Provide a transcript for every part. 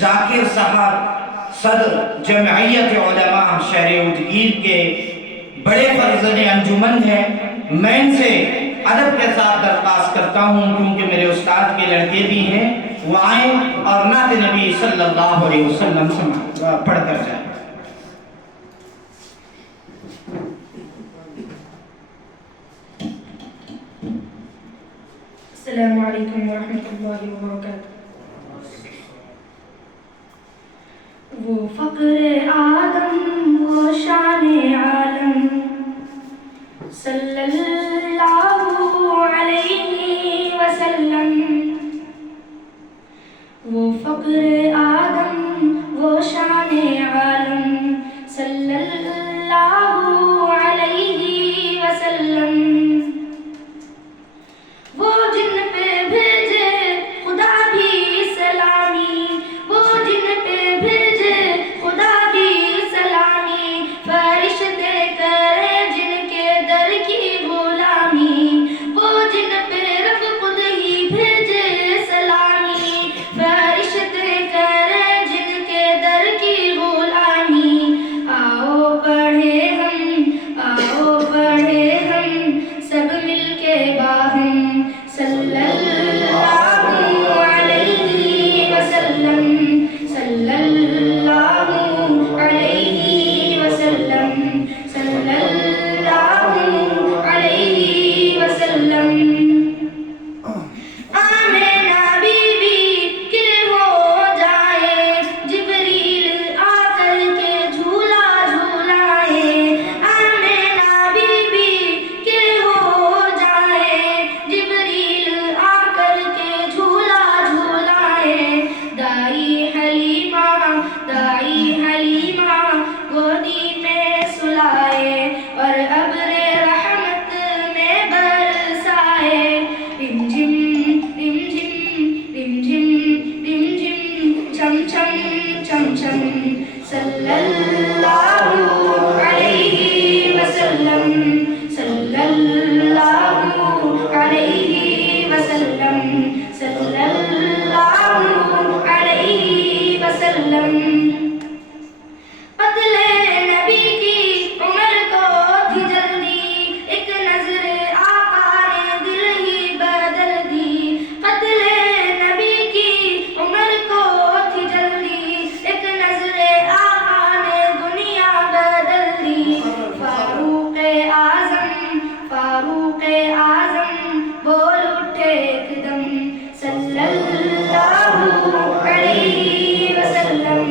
ذاکر صاحب صدر جمعیت علماء شہر اودگیر کے بڑے فرزند انجمن ہیں. میں ان سے ادب کے ساتھ درخواست کرتا ہوں کیونکہ میرے استاد کے لڑکے بھی ہیں، وہ آئیں اور نعت نبی صلی اللہ علیہ وسلم پڑھ کر جائیں. السلام علیکم ورحمۃ اللہ وبرکاتہ. وہ فقر آدم وہ شان عالم صلی اللہ علیہ وسلم. وہ فقر آدم وہ شان عالم صلی اللہ علیہ وسلم. وہ جن پہ بھیجے خدا بھی سلامی، وہ جن پہ بھیجے خدا بھی سلامی، فرشتے کرے جن کے در کی غلامی. وہ جن پہ رب خود ہی بھیجے سلامی، فرشتے کرے جن کے در کی غلامی. آؤ پڑھے ہم سب مل کے باہم صلی اللہ علیہ وسلم، صلی اللہ علیہ وسلم، صلی اللہ علیہ وسلم. آمینہ بی بی کے ہو جائے جبریل آ کر کے جھولا جھولائے. آمینہ بی بی کے ہو جائے جبریل آ کر کے جھولا جھولائے. دائی حلیمہ گودی میں سلائے اور ابر رحمت میں برسائے. رم جھم رم جھم رم جھم رم جھم چھم چھم چھم چھم صلی اللہ علیہ وسلم، صلی اللہ علیہ وسلم، صلی اللہ علیہ وسلم. قتل نبی کی عمر کو تھی جلدی، ایک نظر آقا نے دل ہی بدل دی. قتل نبی کی عمر کو تھی جلدی، ایک نظر آقا نے دنیا بدل دی. فاروق اعظم بول اٹھے ایک دم صلی اللہ علیہ وسلم،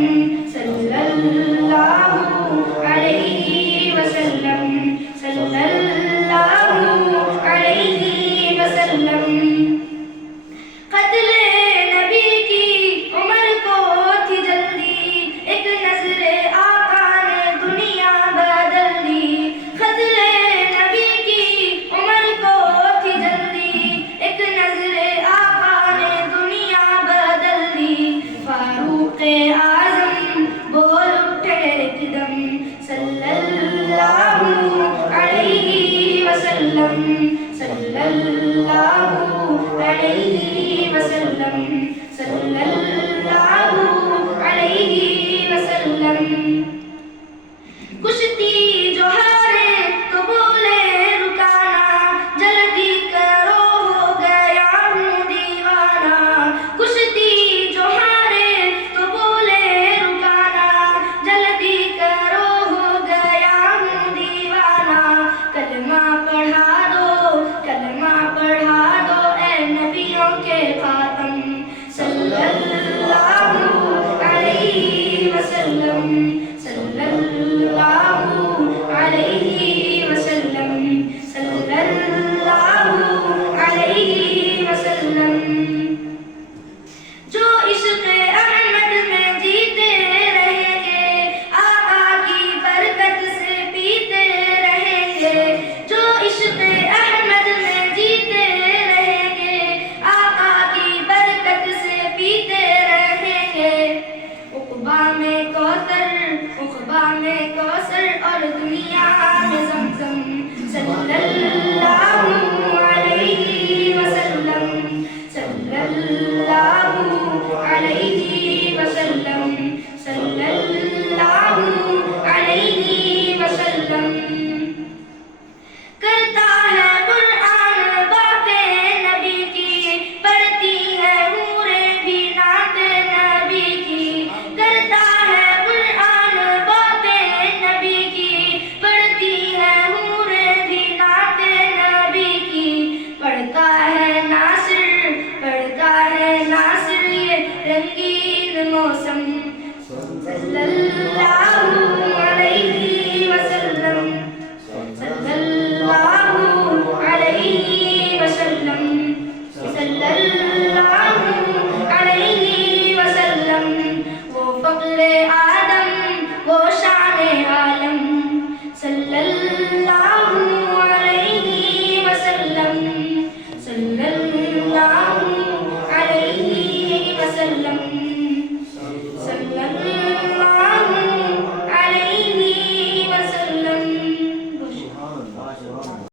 صلی اللہ علیہ وسلم، صلی اللہ علیہ وسلم. قتل نبی کی عمر کو تھی جلدی، ایک نظر آقا نے دنیا بدل دی. قتل نبی کی عمر کو تھی جلدی، ایک نظر آقا نے دنیا بدل دی. فاروق اعظم بول اٹھے ایک دم صلی اللہ علیہ وسلم، صلی اللہ علیہ وسلم، صلی اللہ علیہ وسلم. کشتی جو ہارے تو بولے رکانا، جلدی کرو ہو گیا ہوں دیوانہ. کشتی جو ہارے تو بولے رکانا، جلدی کرو ہو گیا ہوں دیوانہ. کلمہ پڑھا دو اے نبیوں کے خاتم صلی اللہ علیہ وسلم، صلی اللہ علیہ وسلم، صلی اللہ علیہ وسلم. جو عشق احمد میں جیتے رہیں گے، آقا کی برکت سے پیتے رہیں گے. جو عشق احمد میں جیتے رہیں گے، آقا کی برکت سے پیتے رہیں گے. عقبہ میں کوثر اور دنیا میں زمزم صلی اللہ علیہ وسلم، صلی اللہ علیہ وسلم. موسم صلی اللہ